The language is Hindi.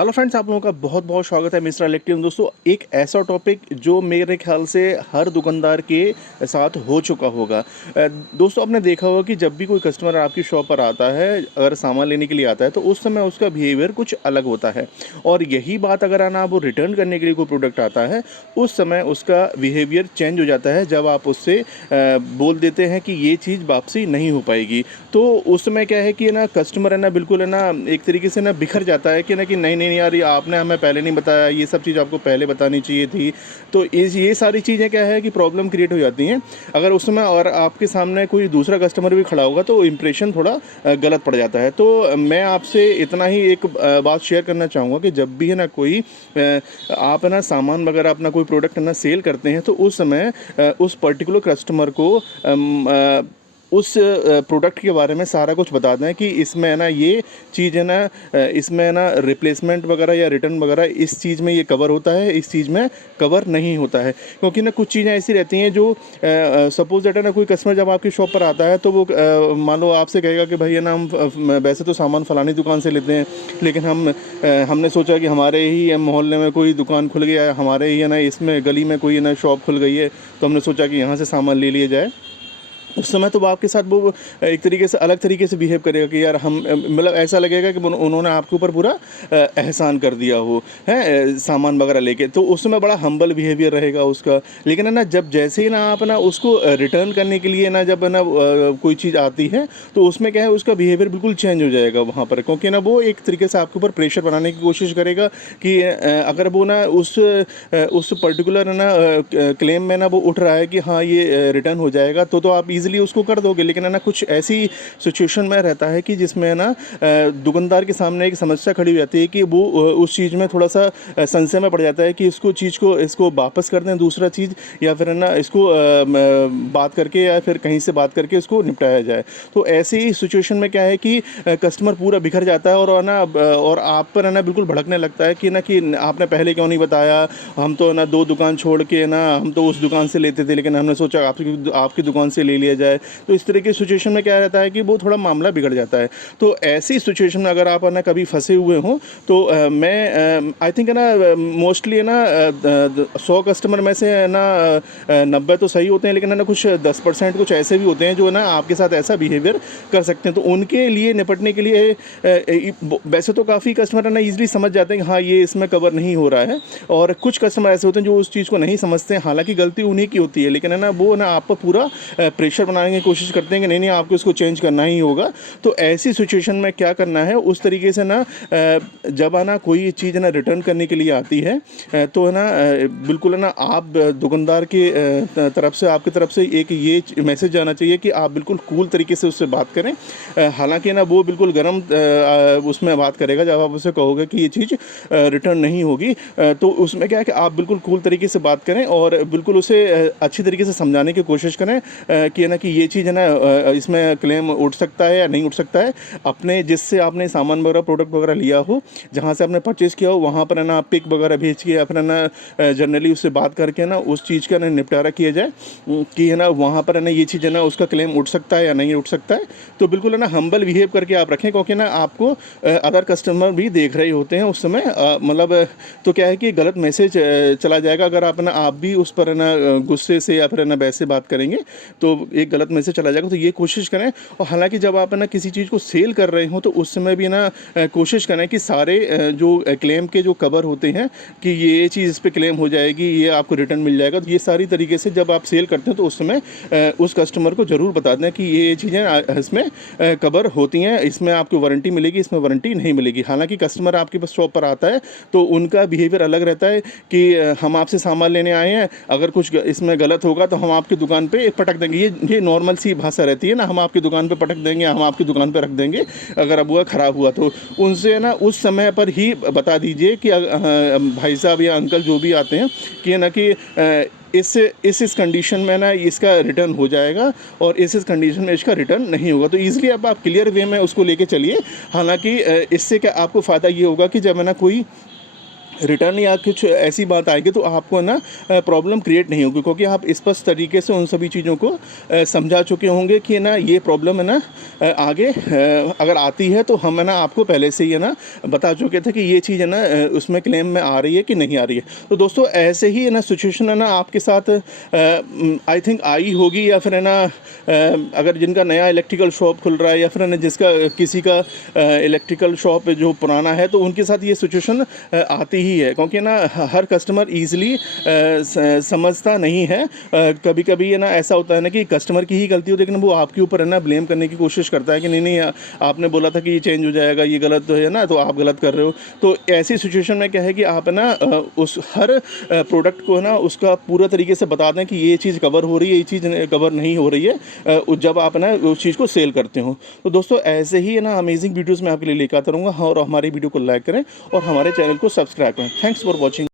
हेलो फ्रेंड्स, आप लोगों का बहुत बहुत स्वागत है मिस्टर इलेक्ट्रिक। दोस्तों, एक ऐसा टॉपिक जो मेरे ख्याल से हर दुकानदार के साथ हो चुका होगा। दोस्तों, आपने देखा होगा कि जब भी कोई कस्टमर आपकी शॉप पर आता है, अगर सामान लेने के लिए आता है, तो उस समय उसका बिहेवियर कुछ अलग होता है। और यही बात अगर आना वो रिटर्न करने के लिए कोई प्रोडक्ट आता है, उस समय उसका बिहेवियर चेंज हो जाता है जब आप उससे बोल देते हैं कि ये चीज़ वापसी नहीं हो पाएगी। तो उस समय क्या है कि ना कस्टमर है ना बिल्कुल है ना एक तरीके से ना बिखर जाता है कि ना कि नहीं नहीं यार, ये आपने हमें पहले नहीं बताया, ये सब चीज़ आपको पहले बतानी चाहिए थी। तो ये सारी चीज़ें क्या है कि प्रॉब्लम क्रिएट हो जाती हैं। अगर उस समय और आपके सामने कोई दूसरा कस्टमर भी खड़ा होगा तो इम्प्रेशन थोड़ा गलत पड़ जाता है। तो मैं आपसे इतना ही एक बात शेयर करना चाहूँगा कि जब भी है ना कोई आप है ना सामान वगैरह अपना कोई प्रोडक्ट है ना सेल करते हैं, तो उस समय उस पर्टिकुलर कस्टमर को उस प्रोडक्ट के बारे में सारा कुछ बता दें कि इसमें है ना ये चीज़ है ना इसमें है ना रिप्लेसमेंट वगैरह या रिटर्न वगैरह इस चीज़ में ये कवर होता है, इस चीज़ में कवर नहीं होता है। क्योंकि ना कुछ चीज़ें ऐसी रहती हैं जो सपोज दैट है ना कोई कस्टमर जब आपकी शॉप पर आता है तो वो मान लो आपसे कहेगा कि भाई है ना हम वैसे तो सामान फलानी दुकान से लेते हैं, लेकिन हमने सोचा कि हमारे ही मोहल्ले में कोई दुकान खुल गया है, हमारे ही है ना इसमें गली में कोई है ना शॉप खुल गई है, तो हमने सोचा कि यहाँ से सामान ले लिया जाए। उस समय तो वो आपके साथ वो एक तरीके से अलग तरीके से बिहेव करेगा कि यार हम मतलब ऐसा लगेगा कि उन्होंने आपके ऊपर पूरा एहसान कर दिया हो है सामान वगैरह लेके। तो उस समय बड़ा हम्बल बिहेवियर रहेगा उसका। लेकिन है ना जब जैसे ही ना आप ना उसको रिटर्न करने के लिए ना जब है ना कोई चीज़ आती है, तो उसमें क्या है उसका बिहेवियर बिल्कुल चेंज हो जाएगा वहाँ पर। क्योंकि ना वो एक तरीके से आपके ऊपर प्रेशर बनाने की कोशिश करेगा कि अगर वो ना उस पर्टिकुलर है ना क्लेम में ना वो उठ रहा है कि हाँ ये रिटर्न हो जाएगा, तो आप इजीली उसको कर दोगे। लेकिन है ना कुछ ऐसी सिचुएशन में रहता है कि जिसमें है ना दुकानदार के सामने एक समस्या खड़ी हो जाती है कि वो उस चीज़ में थोड़ा सा संशय में पड़ जाता है कि इसको वापस कर दें दूसरा चीज़, या फिर है ना इसको बात करके या फिर कहीं से बात करके इसको निपटाया जाए। तो ऐसी ही सिचुएशन में क्या है कि कस्टमर पूरा बिखर जाता है और है ना और आप पर है ना बिल्कुल भड़कने लगता है कि आपने पहले क्यों नहीं बताया, हम तो ना 2 दुकान छोड़ के ना हम तो उस दुकान से लेते थे, लेकिन हमने सोचा आपकी दुकान से ले लिया जाए। तो इस तरह की सिचुएशन में क्या रहता है कि वो थोड़ा मामला बिगड़ जाता है। तो ऐसी सिचुएशन में अगर आप है ना कभी फंसे हुए हों, तो मैं आई थिंक है ना मोस्टली है ना 100 कस्टमर में से है ना 90 तो सही होते हैं, लेकिन है ना कुछ 10% कुछ ऐसे भी होते हैं जो है ना आपके साथ ऐसा बिहेवियर कर सकते हैं। तो उनके लिए निपटने के लिए वैसे तो काफ़ी कस्टमर है ना ईजिली समझ जाते हैं कि हाँ ये इसमें कवर नहीं हो रहा है, और कुछ कस्टमर ऐसे होते हैं जो उस चीज़ को नहीं समझते हैं। हालांकि गलती उन्हीं की होती है, लेकिन है ना वो ना आप पर पूरा प्रेशर बनाने की कोशिश करते हैं कि नहीं नहीं आपको इसको चेंज करना ही होगा। तो ऐसी सिचुएशन में क्या करना है, उस तरीके से ना जब आना कोई चीज़ ना रिटर्न करने के लिए आती है, तो है ना बिल्कुल है ना आप दुकानदार के तरफ से आपकी तरफ से एक ये मैसेज जाना चाहिए कि आप बिल्कुल कूल तरीके से उससे बात करें। हालांकि ना वो बिल्कुल गर्म उसमें बात करेगा जब आप उसे कहोगे कि ये चीज़ रिटर्न नहीं होगी। तो उसमें क्या है कि आप बिल्कुल कूल तरीके से बात करें और बिल्कुल उसे अच्छी तरीके से समझाने की कोशिश करें कि है ना कि ये चीज़ है ना इसमें क्लेम उठ सकता है या नहीं उठ सकता है। अपने जिससे आपने सामान वगैरह प्रोडक्ट वगैरह लिया हो, जहाँ से आपने परचेज़ किया हो, वहाँ पर है ना पिक वगैरह भेज के या फिर है ना जनरली उससे बात करके ना उस चीज़ का ना निपटारा किया जाए कि है ना वहाँ पर है ना ये चीज़ है ना उसका क्लेम उठ सकता है या नहीं उठ सकता है। तो बिल्कुल है ना हम्बल बिहेव करके आप रखें, क्योंकि ना आपको अदर कस्टमर भी देख रहे होते हैं उस समय। मतलब तो क्या है कि गलत मैसेज चला जाएगा अगर आप भी उस पर है ना गुस्से से या फिर है ना वैसे बात करेंगे, तो एक गलत मैसेज चला जाएगा। तो ये कोशिश करें। और हालांकि जब आप है ना किसी चीज़ को सेल कर रहे हो, तो उस समय भी ना कोशिश करें कि सारे जो क्लेम के जो कवर होते हैं कि ये चीज़ इस पर क्लेम हो जाएगी, ये आपको रिटर्न मिल जाएगा, तो ये सारी तरीके से जब आप सेल करते हैं तो उस समय उस कस्टमर को ज़रूर बता दें कि ये चीज़ें इसमें कवर होती हैं, इसमें आपको वारंटी मिलेगी, इसमें वारंटी नहीं मिलेगी। हालांकि कस्टमर आपके पास शॉप पर आता है तो उनका बिहेवियर अलग रहता है कि हम आपसे सामान लेने आए हैं, अगर कुछ इसमें गलत होगा तो हम आपकी दुकान पे पटक देंगे। ये नॉर्मल सी भाषा रहती है ना, हम आपकी दुकान पे पटक देंगे, हम आपकी दुकान पे रख देंगे अगर अब हुआ ख़राब हुआ तो। उनसे ना उस समय पर ही बता दीजिए कि भाई साहब या अंकल जो भी आते हैं कि ना कि इस कंडीशन में ना इसका रिटर्न हो जाएगा और इस कंडीशन में इसका रिटर्न नहीं होगा। तो ईज़िली अब आप क्लियर वे में उसको लेके चलिए। हालांकि इससे क्या आपको फ़ायदा ये होगा कि जब है ना कोई रिटर्न या कुछ ऐसी बात आएगी तो आपको ना प्रॉब्लम क्रिएट नहीं होगी, क्योंकि आप स्पष्ट तरीके से उन सभी चीज़ों को समझा चुके होंगे कि ना ये प्रॉब्लम है ना आगे अगर आती है तो हम है ना आपको पहले से ही है ना बता चुके थे कि ये चीज़ है ना उसमें क्लेम में आ रही है कि नहीं आ रही है। तो दोस्तों ऐसे ही है ना सिचुएशन है ना आपके साथ आई थिंक आई होगी, या फिर है ना अगर जिनका नया इलेक्ट्रिकल शॉप खुल रहा है, या फिर है ना जिसका किसी का इलेक्ट्रिकल शॉप जो पुराना है, तो उनके साथ ये सिचुएशन आती ही है, क्योंकि ना हर कस्टमर ईज़िली समझता नहीं है। कभी कभी है ना ऐसा होता है ना कि कस्टमर की ही गलती होती है, लेकिन वो आपके ऊपर है ना ब्लेम करने की कोशिश करता है कि नहीं नहीं आपने बोला था कि ये चेंज हो जाएगा, ये गलत है ना, तो आप गलत कर रहे हो। तो ऐसी सिचुएशन में क्या है कि आप है ना उस हर प्रोडक्ट को है ना उसका पूरा तरीके से बता दें कि ये चीज़ कवर हो रही है, ये चीज़ कवर नहीं हो रही है, जब आप है ना उस चीज़ को सेल करते हो। तो दोस्तों ऐसे ही है ना अमेजिंग वीडियोज़ मैं आपके लिए लेकर आता रहूँगा। और हमारी वीडियो को लाइक करें और हमारे चैनल को सब्सक्राइब करें। Thanks for watching.